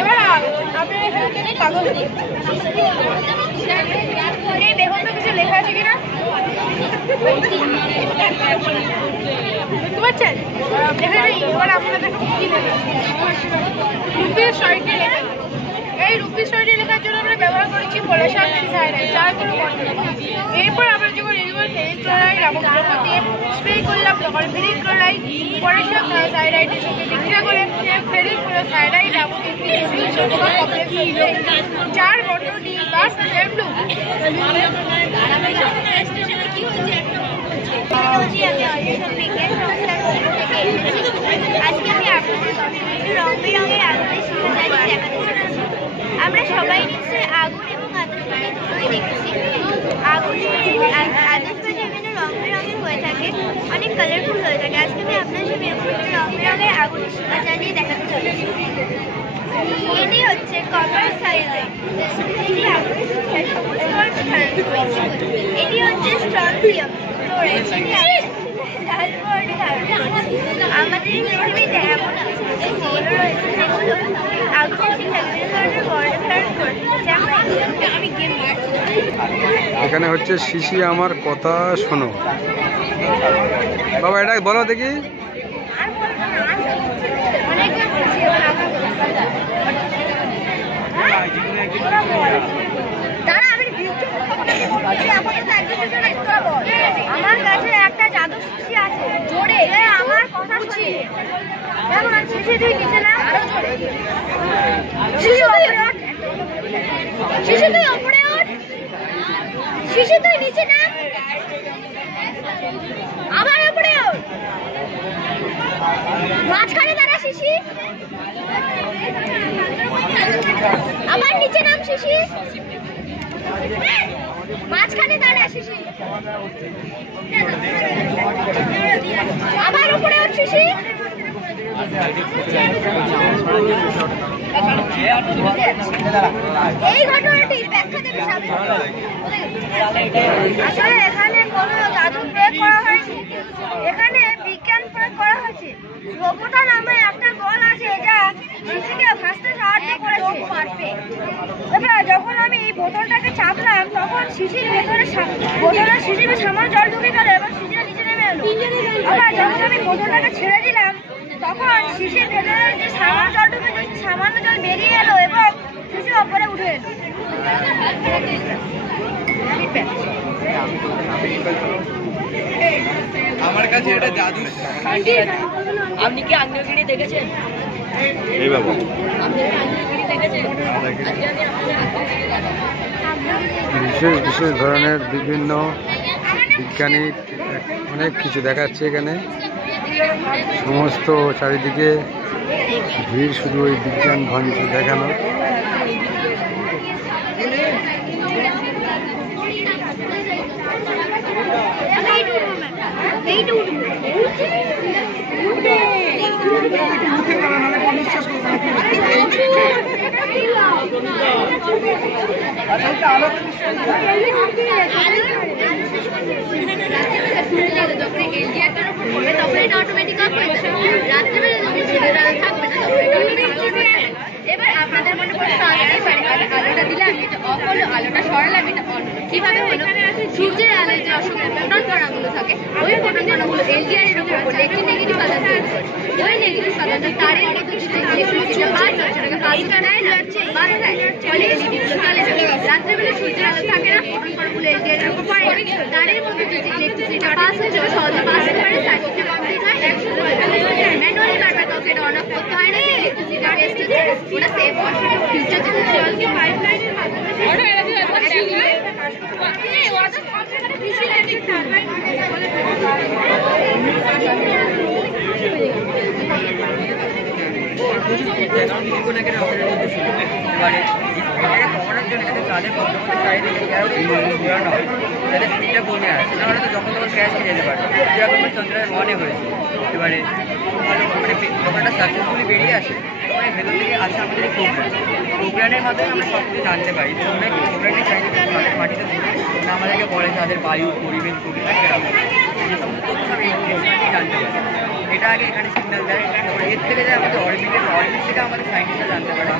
এবার আপনি এখানে কাগজ দিন। এই দেখুন তো কিছু লেখা আছে কিনা, বুঝতে পারছেন? এখানে এবার আপনাদের কি লেখা রুপিস 60টি লেখা। এই রুপিস 60টি লেখার জন্য আমরা ব্যবহার করেছি পলাশার সাইরাইড, যার কোনো গন্ধ নেই। এরপর আমরা যখন রেগুলার ফেরিক ক্লোরাইড এবং দ্রব্য দিয়ে স্প্রে করলাম, তখন ফেরিক ক্লোরাইড পলাশার সাইরাইডের সঙ্গে বিক্রিয়া করে ফেরিক সাইরাইড এবং যার গঠনটি বা ব্লু। আজকে আমি আপনাদের রং বেরঙের আগুনের শিশু জ্বালিয়ে দেখাতে চলেছি। আমরা সবাই নিশ্চয়ই আগুন এবং আতশবাজি দুটোই দেখেছি। আতশবাজি বিভিন্ন রং বেরঙের হয়ে থাকে, অনেক কালারফুল হয়ে থাকে। আজকে আমি আপনার সাথে এরকম একটা রং বেরঙের আগুনের শিশু জ্বালিয়ে দেখাতে চলেছি। এটি হচ্ছে কপার সাইরাইড, এটি আগুনের শিখার সবুজ বর্ণ ধারণ করেছে। এটি হচ্ছে স্ট্রনসিয়াম ক্লোরাইড, এটি লাল বর্ণ ধারণ করেছে। আমাদের পৃথিবীতে এমন কিছু কিছু মৌল রয়েছে যেগুলো আগুনের শিখায় বিভিন্ন ধরনের বর্ণ ধারণ করেছে, যেমন এখানে হচ্ছে শিশি আমার কথা শোনো। বাবা এটা বলো দেখি। আমার কাছে একটা জাদু শিশি আছে, জোরে আমার কথা শুনে। যেমন শিশি তুই নিচে না, আরো জোরে। শিশি তুই উপরে ওঠ, শিশি তুই নিচে না, আবার উপরে ওঠ, মাঝখানে দাঁড়া শিশি, আবার নিচে নাম শিশি, মাঝখানে দাঁড়া শিশি, আবার উপরে ওঠ শিশি। এই ঘটনাটি ব্যাখ্যা দেবে আসলে এখানে কোনো জাদু প্রয়োগ করা হয়নি, এখানে বিজ্ঞান প্রয়োগ করা হয়েছে। রোবোটা নামে একটা বল আছে যা শিশুকে ভাসতে সাহায্য করেছে। এবার যখন আমি এই বোতলটাকে চাপলাম, তখন শিশির ভেতরে বোতলের শিশিরে সামান্য জল ঢুকে গেল এবং শিশিটা নিচে নেমে এলো। আবার যখন আমি বোতলটাকে ছেড়ে দিলাম, তখন শিশির ভেতরে যে সামান্য জল ঢুকে সামান্য জল বেরিয়ে এলো এবং শিশু ওপরে উঠে এলো। আমার কাছে এটা জাদু। আপনি কি আগ্নেয়গিরি দেখেছেন? এই বাবু বিশেষ বিশেষ ধরনের বিভিন্ন বৈজ্ঞানিক অনেক কিছু দেখাচ্ছে এখানে। সমস্ত চারিদিকে ভিড়, শুধু ওই বিজ্ঞান ভঞ্জ দেখানো। এবার আপনাদের মনে প্রশ্ন আসতেই পারে, আলোটা দিলাম, এটা অফ হলো, আলোটা সরালাম, এটা অন হলো। কিভাবে হলো? সূর্যের আলোয় যে অসংখ্য ফোটন কণাগুলো থাকে, ওই ফোটন কণাগুলো এলডিআর এর উপর পড়লে একটি নেগেটিভ আধান তৈরি করে। ওই নেগেটিভ আধানটা তারের মধ্যে ইলেকট্রিসিটি পাস হয়, সেটাকে পাস করায় না, বাস দেয়। ফলে এলইডিগুলো জ্বলে না। রাত্রেবেলা সূর্যের আলো থাকে না, ফোটন কণাগুলো এলডিআর এর উপর পড়ে, তারের মধ্যে যে ইলেকট্রিসিটি পাস হয়েছে ও সহজে পাস হতে পারে, সার্কিটটা কমপ্লিট হয়। ম্যানুয়ালি বারবার কাউকে এটা অন অফ করতে হয় না, ইলেকট্রিসিটি ওয়েস্ট হচ্ছে, ওটা সেভ হয়। ফিউচার জলকে পাইপলাইনের মাধ্যমে কমানোর জন্য তাদের যাতে স্পিডটা কমে আসে, না হলে তো যখন তখন ক্র্যাশ খেয়ে যেতে পারে। যেরকম চন্দ্রযান 1-এ হয়েছে। এবারে মানে যখন একটা সাকসেসফুলি বেরিয়ে আসে, তখন ভেতর থেকে আসে আমাদের প্রোগ্রামের মাধ্যমে আমরা সব কিছু জানতে পারি। প্রোগ্রামের চাইতে মাটিতে ধরে আমাদেরকে বলে তাদের বায়ু, পরিবেশ, প্রকৃতি যে সমস্ত তথ্য সব এই জানতে পারে। এটা আগে এখানে সিগন্যাল দেয়, তারপর এর থেকে যায় আমাদের অরবিট থেকে আমাদের সায়েন্টিস্টরা জানতে পারে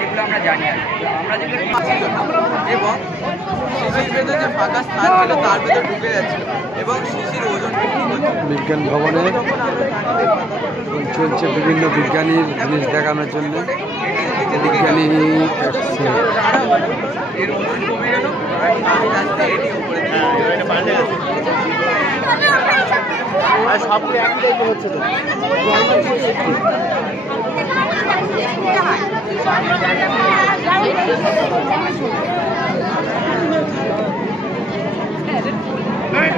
যেগুলো আমরা জানি আর আমরা যেগুলো এবং শিশির ভেতর যে ফাঁকা স্থান ছিল তার ভেতর ঢুকে যাচ্ছিল এবং শিশির ওজন বৃদ্ধি হচ্ছে। বিজ্ঞান ভবনে চলছে বিভিন্ন বিজ্ঞানীর জিনিস দেখানোর জন্য। বিজ্ঞানী আসছে। এর ওজন কমে গেল আর আস্তে আস্তে এটি উপরে আর সবগুলো একই টাইপের হচ্ছে তো। হ্যাঁ